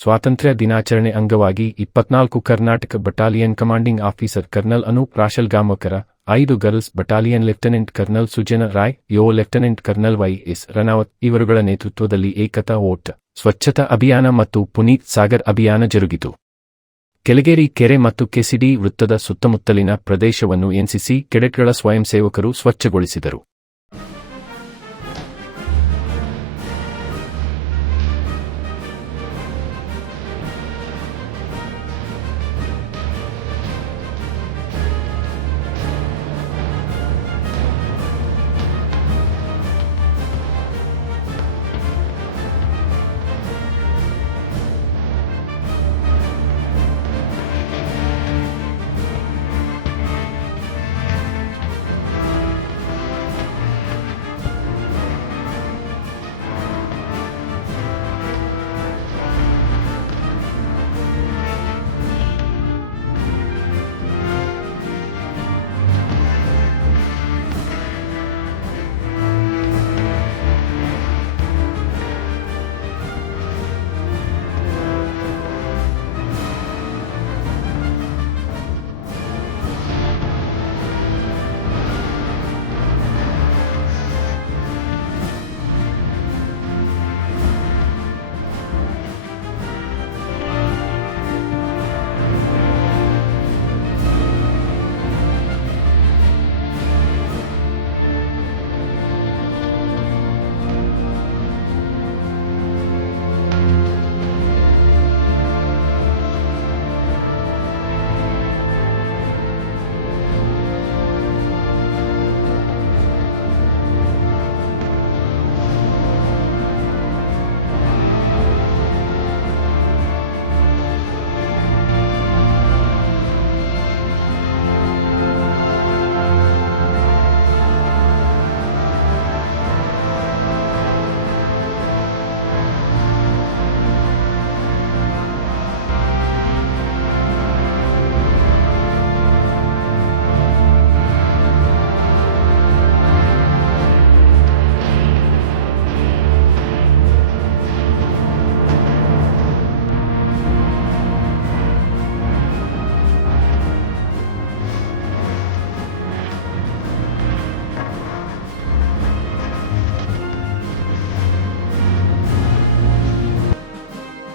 ಸ್ವಾತಂತ್ರ್ಯ ದಿನಾಚರಣೆ ಅಂಗವಾಗಿ ಇಪ್ಪತ್ನಾಲ್ಕು Karnataka battalion commanding officer colonel Anup ರಾಶಲ್ಗಾಮಕರ, ಐದು girls battalion lieutenant colonel Sujana Roy, ಯೋ lieutenant colonel Y S Ranawat ಇವರುಗಳ ನೇತೃತ್ವದಲ್ಲಿ ಏಕತಾ ಓಟ್ ಸ್ವಚ್ಛತಾ ಅಭಿಯಾನ ಮತ್ತು ಪುನೀತ್ ಸಾಗರ್ ಅಭಿಯಾನ ಜರುಗಿತು. ಕೆಳಗೇರಿ ಕೆರೆ ಮತ್ತು ಕೆಸಿಡಿ ವೃತ್ತದ ಸುತ್ತಮುತ್ತಲಿನ ಪ್ರದೇಶವನ್ನು ಎನ್ಸಿಸಿ, ಕೆಡೆಟ್ಗಳ ಸ್ವಯಂ ಸೇವಕರು ಸ್ವಚ್ಛಗೊಳಿಸಿದರು.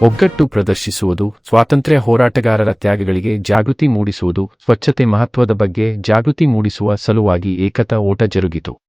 ಒಗ್ಗಟ್ಟು ಪ್ರದರ್ಶಿಸುವುದು, ಸ್ವಾತಂತ್ರ್ಯ ಹೋರಾಟಗಾರರ ತ್ಯಾಗಗಳಿಗೆ ಜಾಗೃತಿ ಮೂಡಿಸುವುದು, ಸ್ವಚ್ಛತೆ ಮಹತ್ವದ ಬಗ್ಗೆ ಜಾಗೃತಿ ಮೂಡಿಸುವ ಸಲುವಾಗಿ ಏಕತಾ ಓಟ ಜರುಗಿತು.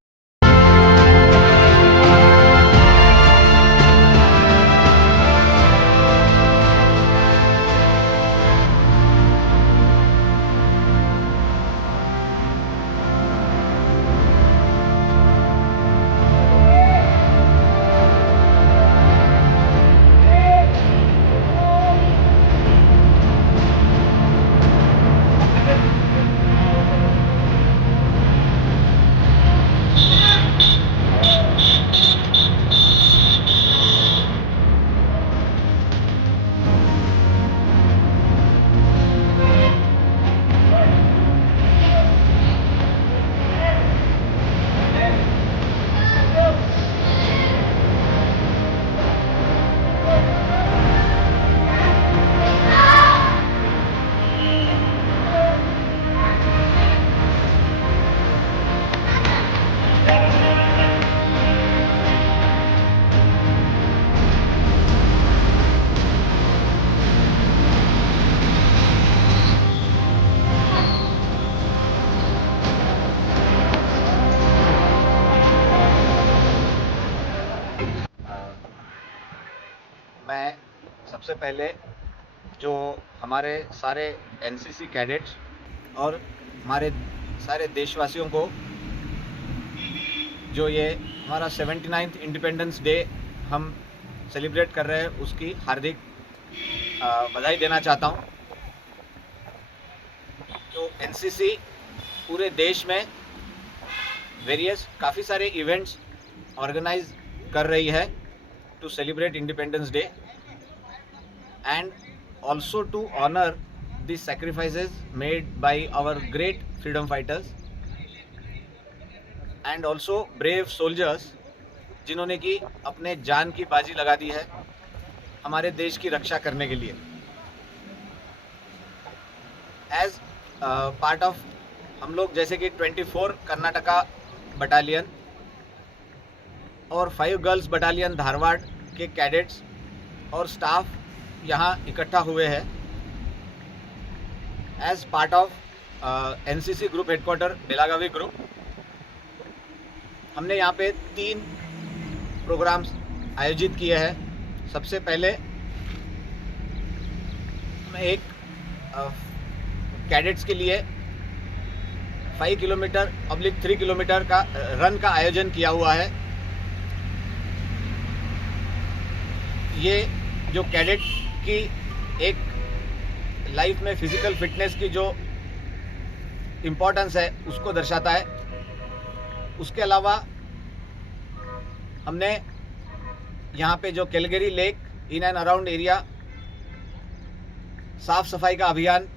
मैं सबसे पहले जो हमारे सारे एनसीसी कैडेट्स और हमारे सारे देशवासियों को जो ये हमारा सेवेंटी नाइन्थ इंडिपेंडेंस डे हम सेलिब्रेट कर रहे हैं, उसकी हार्दिक बधाई देना चाहता हूँ। तो एनसीसी पूरे देश में वेरियस काफ़ी सारे इवेंट्स ऑर्गेनाइज कर रही है। To celebrate Independence Day and also to honor the sacrifices made by our great freedom fighters and also brave soldiers जिन्होंने की अपने जान की बाजी लगा दी है हमारे देश की रक्षा करने के लिए एज पार्ट ऑफ़ हम लोग जैसे कि 24 कर्नाटका बटालियन और फाइव गर्ल्स बटालियन धारवाड़ के कैडेट्स और स्टाफ यहाँ इकट्ठा हुए हैं। As part of NCC group headquarter Belagavi group हमने यहाँ पे तीन प्रोग्राम्स आयोजित किए हैं। सबसे पहले एक कैडेट्स के लिए five kilometer public three kilometer का रन का आयोजन किया हुआ है। ये जो कैडेट की एक लाइफ में फ़िज़िकल फिटनेस की जो इम्पोर्टेंस है उसको दर्शाता है। उसके अलावा हमने यहाँ पे जो Kelageri lake in and around area साफ़ सफ़ाई का अभियान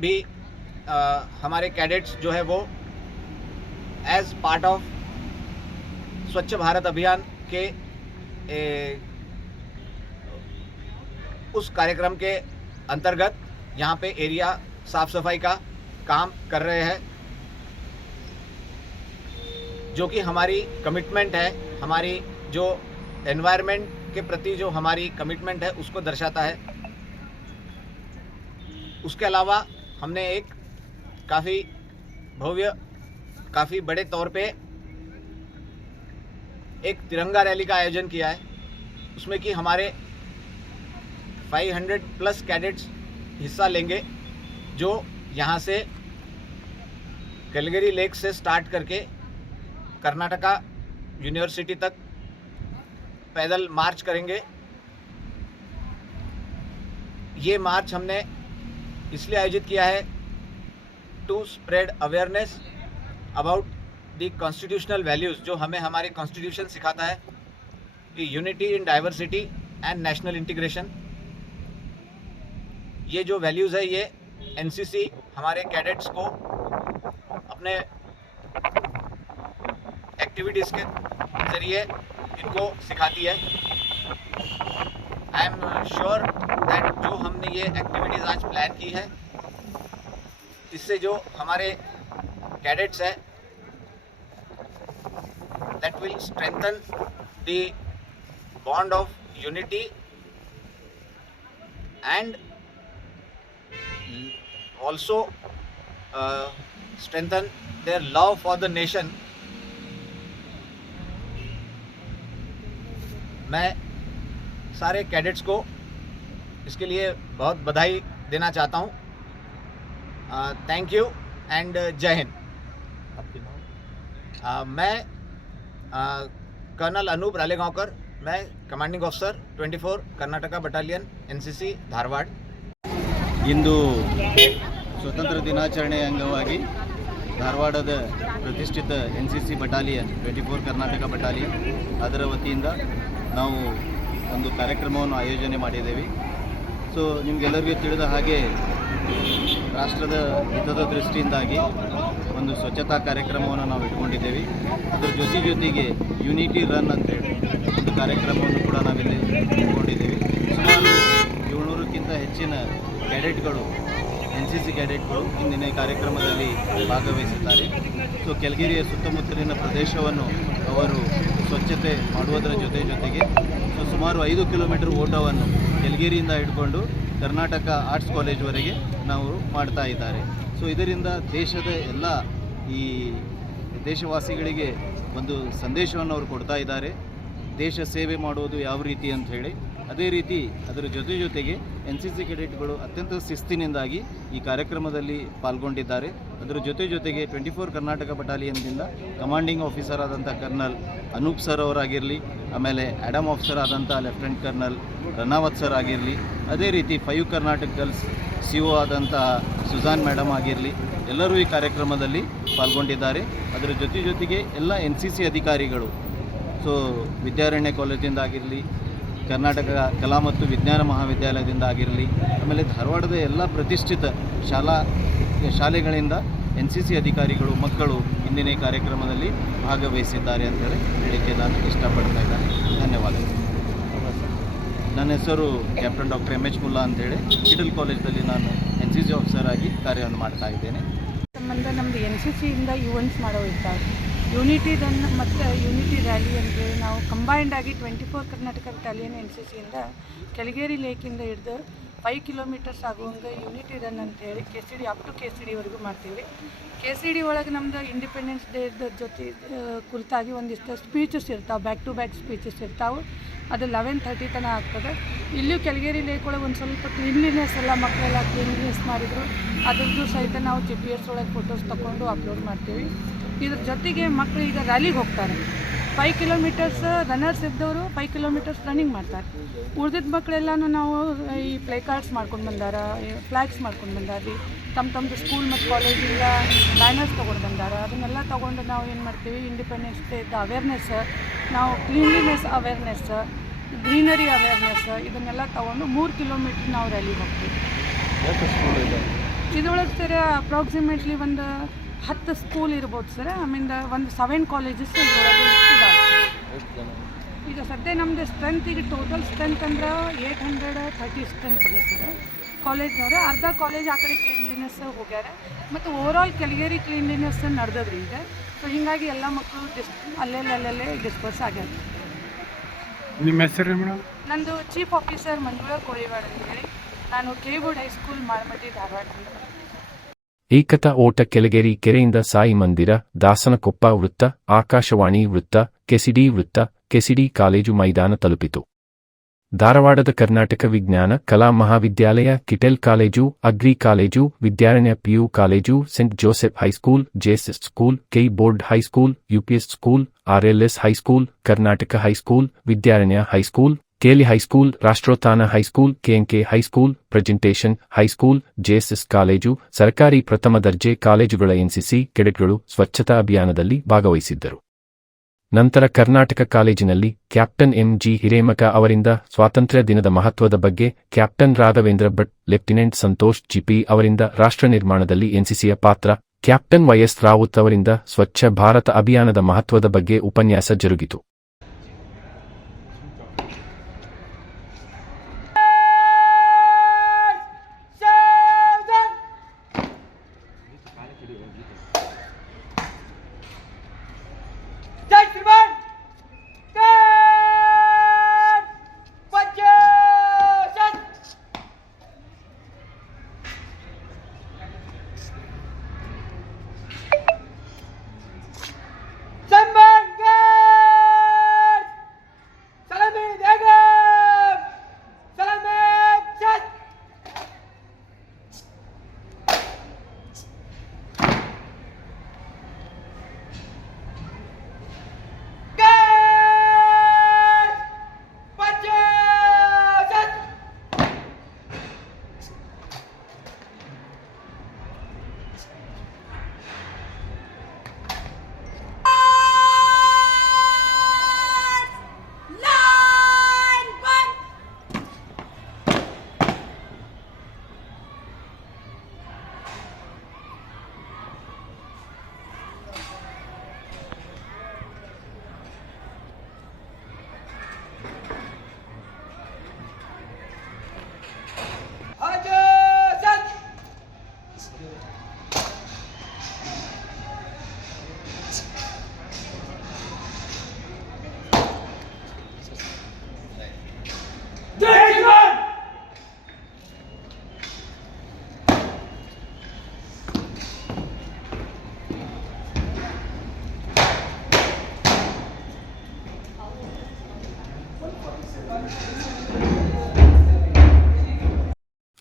भी आ, हमारे कैडेट्स जो है वो एज पार्ट ऑफ़ स्वच्छ भारत अभियान के ए, उस कार्यक्रम के अंतर्गत यहाँ पे एरिया साफ़ सफ़ाई का काम कर रहे हैं, जो कि हमारी कमिटमेंट है, हमारी जो एनवायरनमेंट के प्रति जो हमारी कमिटमेंट है, उसको दर्शाता है। उसके अलावा हमने एक काफ़ी भव्य, काफ़ी बड़े तौर पे एक तिरंगा रैली का आयोजन किया है, उसमें कि हमारे 500 प्लस कैडेट्स हिस्सा लेंगे, जो यहाँ से कैलगरी लेक से स्टार्ट करके कर्नाटका यूनिवर्सिटी तक पैदल मार्च करेंगे। ये मार्च हमने इसलिए आयोजित किया है to spread awareness about the constitutional values जो हमें हमारे कॉन्स्टिट्यूशन सिखाता है कि unity in diversity and national integration ये जो वैल्यूज़ है, ये एनसीसी हमारे कैडेट्स को अपने एक्टिविटीज़ के ज़रिए इनको सिखाती है। आई एम श्योर दैट जो हमने ये एक्टिविटीज़ आज प्लान की है, इससे जो हमारे कैडेट्स हैं that will strengthen the bond of unity and also uh, strengthen their love for the nation. मैं सारे कैडेट्स को इसके लिए बहुत बधाई देना चाहता हूँ। थैंक यू एंड जय हिंद। uh, मैं कर्नल अनूप रालेगांवकर मैं commanding officer 24 Karnataka battalion NCC Dharwad. ಇಂದು ಸ್ವತಂತ್ರ ದಿನಾಚರಣೆಯ ಅಂಗವಾಗಿ ಧಾರವಾಡದ ಪ್ರತಿಷ್ಠಿತ N C C battalion, twenty four Karnataka battalion ಅದರ ವತಿಯಿಂದ ನಾವು ಒಂದು ಕಾರ್ಯಕ್ರಮವನ್ನು ಆಯೋಜನೆ ಮಾಡಿದ್ದೇವೆ. ಸೊ ನಿಮಗೆಲ್ಲರಿಗೂ ತಿಳಿದ ಹಾಗೆ ರಾಷ್ಟ್ರದ ಹಿತದ ದೃಷ್ಟಿಯಿಂದಾಗಿ ಒಂದು ಸ್ವಚ್ಛತಾ ಕಾರ್ಯಕ್ರಮವನ್ನು ನಾವು ಇಟ್ಕೊಂಡಿದ್ದೇವೆ. ಅದರ ಜೊತೆ ಜೊತೆಗೆ ಯುನಿಟಿ ರನ್ ಅಂತೇಳಿ ಒಂದು ಕಾರ್ಯಕ್ರಮವನ್ನು ಕೂಡ ನಾವಿಲ್ಲಿ ಇಟ್ಕೊಂಡಿದ್ದೇವೆ. ಸುಮಾರು ಏಳ್ನೂರಕ್ಕಿಂತ ಹೆಚ್ಚಿನ ಕ್ಯಾಡೆಟ್ಗಳು, ಎನ್ ಸಿ ಸಿ ಕ್ಯಾಡೆಟ್ಗಳು ಇಂದಿನ ಕಾರ್ಯಕ್ರಮದಲ್ಲಿ ಭಾಗವಹಿಸಿದ್ದಾರೆ ಸೊ ಕೆಳಗಿರಿಯ ಸುತ್ತಮುತ್ತಲಿನ ಪ್ರದೇಶವನ್ನು ಅವರು ಸ್ವಚ್ಛತೆ ಮಾಡುವುದರ ಜೊತೆ ಜೊತೆಗೆ ಸೊ ಸುಮಾರು ಐದು ಕಿಲೋಮೀಟರ್ ಓಟವನ್ನು ಕೆಲ್ಗೆರಿಯಿಂದ ಹಿಡ್ಕೊಂಡು ಕರ್ನಾಟಕ ಆರ್ಟ್ಸ್ ಕಾಲೇಜ್ವರೆಗೆ ನಾವು ಮಾಡ್ತಾ ಇದ್ದಾರೆ. ಸೊ ಇದರಿಂದ ದೇಶದ ಎಲ್ಲ ಈ ದೇಶವಾಸಿಗಳಿಗೆ ಒಂದು ಸಂದೇಶವನ್ನು ಅವರು ಕೊಡ್ತಾ ಇದ್ದಾರೆ. ದೇಶ ಸೇವೆ ಮಾಡುವುದು ಯಾವ ರೀತಿ ಅಂತ ಹೇಳಿ ಅದೇ ರೀತಿ ಅದರ ಜೊತೆ ಜೊತೆಗೆ ಎನ್ ಸಿ ಸಿ ಕೆಡೆಟ್ಗಳು ಅತ್ಯಂತ ಶಿಸ್ತಿನಿಂದಾಗಿ ಈ ಕಾರ್ಯಕ್ರಮದಲ್ಲಿ ಪಾಲ್ಗೊಂಡಿದ್ದಾರೆ. ಅದರ ಜೊತೆ ಜೊತೆಗೆ ಟ್ವೆಂಟಿ ಫೋರ್ ಕರ್ನಾಟಕ ಬಟಾಲಿಯನ್ದಿಂದ ಕಮಾಂಡಿಂಗ್ ಆಫೀಸರ್ ಆದಂಥ ಕರ್ನಲ್ ಅನೂಪ್ ಸರ್ ಅವರಾಗಿರಲಿ, ಆಮೇಲೆ ಆ್ಯಡಮ್ ಆಫೀಸರ್ ಆದಂಥ ಲೆಫ್ಟಿನೆಂಟ್ ಕರ್ನಲ್ ರನಾವತ್ ಸರ್ ಆಗಿರಲಿ, ಅದೇ ರೀತಿ five Karnataka girls C O ಆದಂಥ ಸುಜಾನ್ ಮೇಡಮ್ ಆಗಿರಲಿ, ಎಲ್ಲರೂ ಈ ಕಾರ್ಯಕ್ರಮದಲ್ಲಿ ಪಾಲ್ಗೊಂಡಿದ್ದಾರೆ. ಅದರ ಜೊತೆ ಜೊತೆಗೆ ಎಲ್ಲ ಎನ್ ಸಿ ಸಿ ಅಧಿಕಾರಿಗಳು ಸೊ ವಿದ್ಯಾರಣ್ಯ ಕಾಲೇಜಿಂದ ಆಗಿರಲಿ ಕರ್ನಾಟಕ ಕಲಾ ಮತ್ತು ವಿಜ್ಞಾನ ಮಹಾವಿದ್ಯಾಲಯದಿಂದ ಆಗಿರಲಿ, ಆಮೇಲೆ ಧಾರವಾಡದ ಎಲ್ಲ ಪ್ರತಿಷ್ಠಿತ ಶಾಲಾ, ಶಾಲೆಗಳಿಂದ ಎನ್ ಸಿ ಸಿ ಅಧಿಕಾರಿಗಳು, ಮಕ್ಕಳು ಇಂದಿನ ಕಾರ್ಯಕ್ರಮದಲ್ಲಿ ಭಾಗವಹಿಸಿದ್ದಾರೆ ಅಂತ ಹೇಳಿ ಹೇಳಲಿಕ್ಕೆ ನಾನು ಇಷ್ಟಪಡ್ತಾ ಇದ್ದೇನೆ. ಧನ್ಯವಾದಗಳು. ನನ್ನ ಹೆಸರು captain doctor M H Mulla ಅಂತೇಳಿ ಮಿಡಲ್ ಕಾಲೇಜಲ್ಲಿ ನಾನು ಎನ್ ಸಿ ಸಿ ಆಫೀಸರ್ ಆಗಿ ಕಾರ್ಯವನ್ನು ಮಾಡ್ತಾ ಇದ್ದೇನೆ. ಸಂಬಂಧ ನಮ್ಮದು ಎನ್ ಸಿ ಸಿಯಿಂದ ಇವೆಂಟ್ಸ್ ಮಾಡೋ ಇರ್ತಾವೆ ಯೂನಿಟಿ ರನ್ ಮತ್ತು ಯುನಿಟಿ ರ್ಯಾಲಿ ಅಂದರೆ ನಾವು ಕಂಬೈಂಡ್ ಆಗಿ twenty four Karnataka battalion N C ಸಿಯಿಂದ Kelageri ಲೇಕಿಂದ ಹಿಡಿದು ಫೈವ್ ಕಿಲೋಮೀಟರ್ಸ್ ಆಗುವಂಗೆ ಯುನಿಟಿ ರನ್ ಅಂತೇಳಿ K C D up to K C ಡಿವರೆಗೂ ಮಾಡ್ತೀವಿ. ಕೆ ಸಿ ಡಿ ಒಳಗೆ ನಮ್ಮದು ಇಂಡಿಪೆಂಡೆನ್ಸ್ ಡೇದ ಜೊತೆ ಕುರಿತಾಗಿ ಒಂದಿಷ್ಟು ಸ್ಪೀಚಸ್ ಇರ್ತಾವೆ ಬ್ಯಾಕ್ ಟು ಬ್ಯಾಕ್ ಸ್ಪೀಚಸ್ ಇರ್ತಾವೆ. ಅದು ಲೆವೆನ್ ಥರ್ಟಿ ತನಕ ಆಗ್ತದೆ. ಇಲ್ಲೂ ಕೆಳಗೇರಿ ಲೇಕ್ ಒಳಗೆ ಒಂದು ಸ್ವಲ್ಪ ಕ್ಲೀನ್ಲಿನೆಸ್ ಎಲ್ಲ ಮಕ್ಕಳೆಲ್ಲ ಕ್ಲೀನ್ಲಿನೆಸ್ ಮಾಡಿದರು. ಅದ್ರದ್ದು ಸಹಿತ ನಾವು ಜಿ ಪಿ ಎಸ್ ಒಳಗೆ ಫೋಟೋಸ್ ತಗೊಂಡು ಅಪ್ಲೋಡ್ ಮಾಡ್ತೀವಿ. ಇದ್ರ ಜೊತೆಗೆ ಮಕ್ಕಳು ಈಗ ರ್ಯಾಲಿಗೆ ಹೋಗ್ತಾರೆ. ಫೈವ್ ಕಿಲೋಮೀಟರ್ಸ್ ರನ್ನರ್ಸ್ ಇದ್ದವರು ಫೈವ್ ಕಿಲೋಮೀಟರ್ಸ್ ರನ್ನಿಂಗ್ ಮಾಡ್ತಾರೆ. ಉಳಿದಿದ್ದ ಮಕ್ಕಳೆಲ್ಲನೂ ನಾವು ಈ ಪ್ಲೇ ಕಾರ್ಡ್ಸ್ ಮಾಡ್ಕೊಂಡು ಬಂದಾರ ಫ್ಲ್ಯಾಗ್ಸ್ ಮಾಡ್ಕೊಂಡು ಬಂದಾರಿ ತಮ್ಮ ತಮ್ಮದು ಸ್ಕೂಲ್ ಮತ್ತು ಕಾಲೇಜಿಂದ ಬ್ಯಾನರ್ಸ್ ತೊಗೊಂಡು ಬಂದಾರ. ಅದನ್ನೆಲ್ಲ ತೊಗೊಂಡು ನಾವು ಏನು ಮಾಡ್ತೀವಿ? ಇಂಡಿಪೆಂಡೆನ್ಸ್ ಡೇದ ಅವೇರ್ನೆಸ್ ನಾವು ಕ್ಲೀನ್ಲಿನೆಸ್ ಅವೇರ್ನೆಸ್ ಗ್ರೀನರಿ ಅವೇರ್ನೆಸ್ ಇದನ್ನೆಲ್ಲ ತೊಗೊಂಡು ಮೂರು ಕಿಲೋಮೀಟ್ರ್ ನಾವು ರ್ಯಾಲಿಗೆ ಹೋಗ್ತೀವಿ. ಇದ್ರೊಳಗೆ ಸರ್ ಅಪ್ರಾಕ್ಸಿಮೇಟ್ಲಿ ಒಂದು ಹತ್ತು ಸ್ಕೂಲ್ ಇರ್ಬೋದು ಸರ್. ಆಮೇಲೆ ಒಂದು ಸೆವೆನ್ ಕಾಲೇಜಸ್ ಈಗ ಸದ್ಯ ನಮ್ದು ಸ್ಟ್ರೆಂತ್ ಈಗ ಟೋಟಲ್ ಸ್ಟ್ರೆಂತ್ ಅಂದ್ರೆ ಏಯ್ಟ್ ಹಂಡ್ರೆಡ್ ಥರ್ಟಿ ಸ್ಟ್ರೆಂತ್ ಅದ ಸರ್. ಕಾಲೇಜ್ನವ್ರೆ ಅರ್ಧ ಕಾಲೇಜ್ ಆ ಕಡೆ ಕ್ಲೀನ್ಲಿನೆಸ್ ಹೋಗ್ಯಾರ. ಮತ್ತು ಓವರಾಲ್ ಕೆಳಗೇರಿ ಕ್ಲೀನ್ಲಿನೆಸ್ ನಡೆದದ್ರಿ ಈಗ ಸೊ ಹೀಗಾಗಿ ಎಲ್ಲ ಮಕ್ಕಳು ಡಿಸ್ ಅಲ್ಲೆಲ್ಲ ಅಲ್ಲಲ್ಲೇ ಡಿಸ್ಪರ್ಸ್ ಆಗ್ಯಾರ. ನಿಮ್ಮ ಹೆಸರು ಮೇಡಮ್? ನಂದು ಚೀಫ್ ಆಫೀಸರ್ ಮಂಜುಳಾ ಕೋಳಿವಾಡ ಅಂತೇಳಿ ನಾನು K board high school Madamatti Dharwad ಏಕತಾ ಓಟ ಕೆಳಗೇರಿ ಕೆರೆಯಿಂದ ಸಾಯಿ ಮಂದಿರ, ದಾಸನಕೊಪ್ಪ ವೃತ್ತ, ಆಕಾಶವಾಣಿ ವೃತ್ತ, ಕೆಸಿಡಿ ವೃತ್ತ, ಕೆಸಿಡಿ ಕಾಲೇಜು ಮೈದಾನ ತಲುಪಿತು. ಧಾರವಾಡದ ಕರ್ನಾಟಕ ವಿಜ್ಞಾನ, ಕಲಾ ಮಹಾವಿದ್ಯಾಲಯ, Kittel college, agri college, Vidyaranya PU college, saint Joseph high school JSS school, ಕೈ board high school UPS school RLS high school Karnataka high school Vidyaranya high school Cayley high school, Rashtrotthana high school KMK high school, presentation high school JSS college, ಸರ್ಕಾರಿ ಪ್ರಥಮ ದರ್ಜೆ ಕಾಲೇಜುಗಳ NCC ಕೆಡೆಟ್ಗಳು ಸ್ವಚ್ಛತಾ ಅಭಿಯಾನದಲ್ಲಿ ಭಾಗವಹಿಸಿದ್ದರು. ನಂತರ ಕರ್ನಾಟಕ ಕಾಲೇಜಿನಲ್ಲಿ ಕ್ಯಾಪ್ಟನ್ ಎಂ ಜಿ ಹಿರೇಮಕ ಅವರಿಂದ ಸ್ವಾತಂತ್ರ್ಯ ದಿನದ ಮಹತ್ವದ ಬಗ್ಗೆ captain Raghavendra Bhat, lieutenant Santosh GP ಅವರಿಂದ ರಾಷ್ಟ್ರ ನಿರ್ಮಾಣದಲ್ಲಿ ಎನ್ಸಿಸಿಯ ಪಾತ್ರ, ಕ್ಯಾಪ್ಟನ್ ವೈಎಸ್ ರಾವುತ್ ಅವರಿಂದ ಸ್ವಚ್ಛ ಭಾರತ ಅಭಿಯಾನದ ಮಹತ್ವದ ಬಗ್ಗೆ ಉಪನ್ಯಾಸ ಜರುಗಿತು.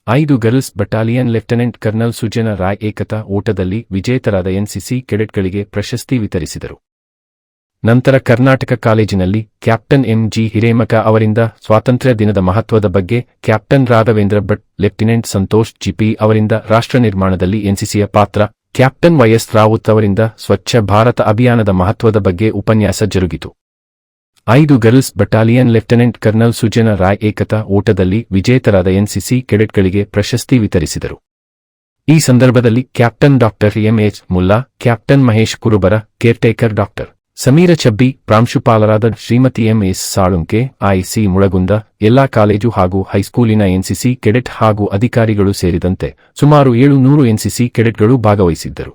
ಐದು girls battalion lieutenant colonel Sujana Roy ಏಕತಾ ಓಟದಲ್ಲಿ ವಿಜೇತರಾದ ಎನ್ಸಿಸಿ ಕೆಡೆಟ್ಗಳಿಗೆ ಪ್ರಶಸ್ತಿ ವಿತರಿಸಿದರು. ನಂತರ ಕರ್ನಾಟಕ ಕಾಲೇಜಿನಲ್ಲಿ ಕ್ಯಾಪ್ಟನ್ ಎಂ ಜಿ ಹಿರೇಮಕ ಅವರಿಂದ ಸ್ವಾತಂತ್ರ್ಯ ದಿನದ ಮಹತ್ವದ ಬಗ್ಗೆ captain Raghavendra Bhat, lieutenant Santosh GP ಅವರಿಂದ ರಾಷ್ಟ್ರ ನಿರ್ಮಾಣದಲ್ಲಿ ಎನ್ಸಿಸಿಯ ಪಾತ್ರ, ಕ್ಯಾಪ್ಟನ್ ವೈಎಸ್ ರಾವುತ್ ಅವರಿಂದ ಸ್ವಚ್ಛ ಭಾರತ ಅಭಿಯಾನದ ಮಹತ್ವದ ಬಗ್ಗೆ ಉಪನ್ಯಾಸ ಜರುಗಿತು. ಐದು girls battalion lieutenant colonel Sujana Roy ಏಕತಾ ಓಟದಲ್ಲಿ ವಿಜೇತರಾದ ಎನ್ಸಿಸಿ ಕೆಡೆಟ್ಗಳಿಗೆ ಪ್ರಶಸ್ತಿ ವಿತರಿಸಿದರು. ಈ ಸಂದರ್ಭದಲ್ಲಿ captain doctor MH Mulla, captain Mahesh Kurubara, caretaker doctor Sameera Chabbi, ಪ್ರಾಂಶುಪಾಲರಾದ ಶ್ರೀಮತಿ ಎಂಎಸ್ ಸಾಳುಂಕೆ ಐಸಿ ಮುಳಗುಂದ, ಎಲ್ಲಾ ಕಾಲೇಜು ಹಾಗೂ ಹೈಸ್ಕೂಲಿನ ಎನ್ಸಿಸಿ ಕೆಡೆಟ್ ಹಾಗೂ ಅಧಿಕಾರಿಗಳು ಸೇರಿದಂತೆ ಸುಮಾರು ಏಳು ನೂರು ಎನ್ಸಿಸಿ ಕೆಡೆಟ್ಗಳು ಭಾಗವಹಿಸಿದ್ದರು.